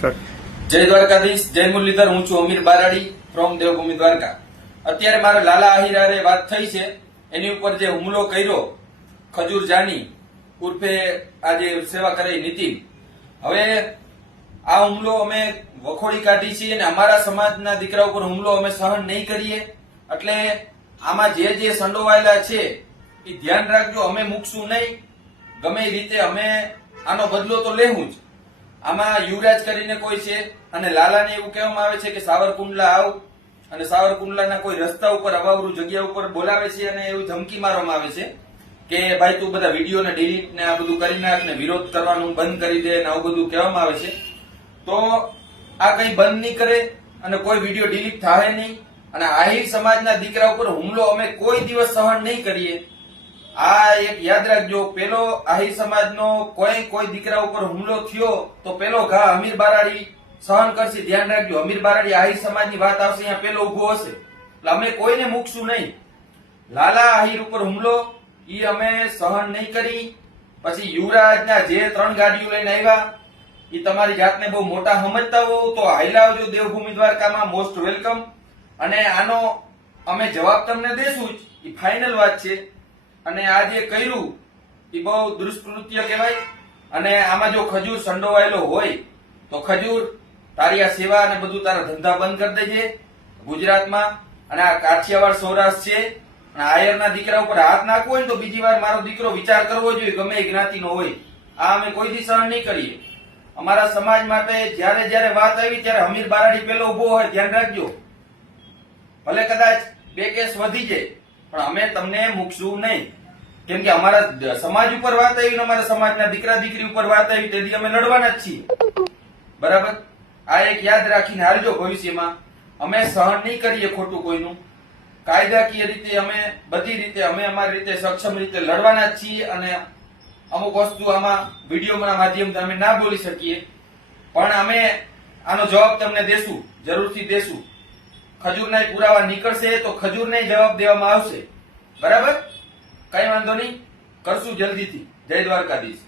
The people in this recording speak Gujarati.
જય દ્વારકાધીશ, જય મુરલીધર. હું છું અમીર બારાડી ફ્રોમ દેવભૂમિ દ્વારકા. અત્યારે મારા લાલા આહિરારે વાત થઈ છે એની ઉપર જે હુમલો કર્યો ખજૂર જાની ઉર્ફે આજે સેવા કરે નીતિન. હવે આ હુમલો અમે વખોડી કાઢી છીએ અને અમારા સમાજના દીકરા ઉપર હુમલો અમે સહન નહીં કરીએ. એટલે આમાં જે સંડોવાયેલા છે એ ધ્યાન રાખજો, અમે મૂકશું નહીં. ગમે એ રીતે અમે આનો બદલો તો લેવું જ. આમાં યુવરાજ કરીને કોઈ છે અને લાલાને એવું કહેવામાં આવે છે કે સાવરકુંડલા આવ, અને સાવરકુંડલાના કોઈ રસ્તા ઉપર અવાવરું જગ્યા ઉપર બોલાવે છે અને એવું ધમકી મારવામાં આવે છે કે ભાઈ તું બધા વિડીયો ને ડિલીટ ને આ બધું કરી નાખ ને વિરોધ કરવાનું બંધ કરી દે ને આવું બધું કહેવામાં આવે છે. તો આ કઈ બંધ નહીં કરે અને કોઈ વિડીયો ડિલીટ થાય નહીં. અને આહિર સમાજના દીકરા ઉપર હુમલો અમે કોઈ દિવસ સહન નહીં કરીએ. આ એક યાદ રાખજો, પેલો આહિર સમાજનો કોઈ દીકરા ઉપર હુમલો થયો તો પેલો ઘા અમીર બારાડી સહન કરશે. ધ્યાન રાખજો, અમીર બારાડી આહિર સમાજની વાત આવશે અહીંયા પેલો ઉભો હશે. એટલે અમે કોઈને મૂકશું નહીં. લાલા આહિર ઉપર હુમલો ઈ અમે સહન નહીં કરી. પછી યુવરાજના જે 3 ગાડીઓ લઈને આવ્યા ઈ તમારી જાતને બહુ મોટા સમજતા હો તો હાઈલાવજો દેવભૂમિ દ્વારકામાં, મોસ્ટ વેલકમ. અને આનો અમે જવાબ તમને દેશું જ, ઈ ફાઇનલ વાત છે. અને આ જે કર્યું એ બહુ દુષ્કૃત્ય કહેવાય. અને આમાં જો ખજૂર સંડોવાયેલો હોય તો ખજૂર તારી આ સેવા અને બધું તારા ધંધા બંધ કરી દેજે ગુજરાતમાં. અને આ કાઠિયાવાડ સૌરાષ્ટ્ર છે અને આયરના દીકરા ઉપર હાથ નાખવો હોય તો બીજી વાર મારો દીકરો વિચાર કરવો જોઈએ, ગમે એ જ્ઞાતિનો હોય. આ અમે કોઈ દી સહન નહીં કરીએ. અમારા સમાજ માટે જયારે વાત આવી ત્યારે અમીર બારાડી પેલો ઉભો હોય, ધ્યાન રાખજો. ભલે કદાચ 2 કેસ વધી જાય પણ અમે તમને મૂકશું નહીં. કેમ કે અમારા સમાજ ઉપર વાત આવી ને અમારા સમાજના દીકરા દીકરી ઉપર વાત આવી તેથી અમે લડવાના જ છીએ. બરાબર? આ એક યાદ રાખીને હાલજો. ભવિષ્યમાં અમે સહન નહીં કરીએ ખોટું કોઈનું. કાયદાકીય રીતે અમે બધી રીતે અમે અમારી રીતે સક્ષમ રીતે લડવાના જ છીએ. અને અમુક વસ્તુ આમાં વિડીયોના માધ્યમથી અમે ના બોલી શકીએ પણ અમે આનો જવાબ તમને દેશું, જરૂરથી દેશું. ખજૂરના પુરાવા નીકળશે તો ખજૂરને જવાબ દેવામાં આવશે. બરાબર? કઈ વાંધો નહીં, કરશું જલ્દીથી. જય દ્વારકાધીશ.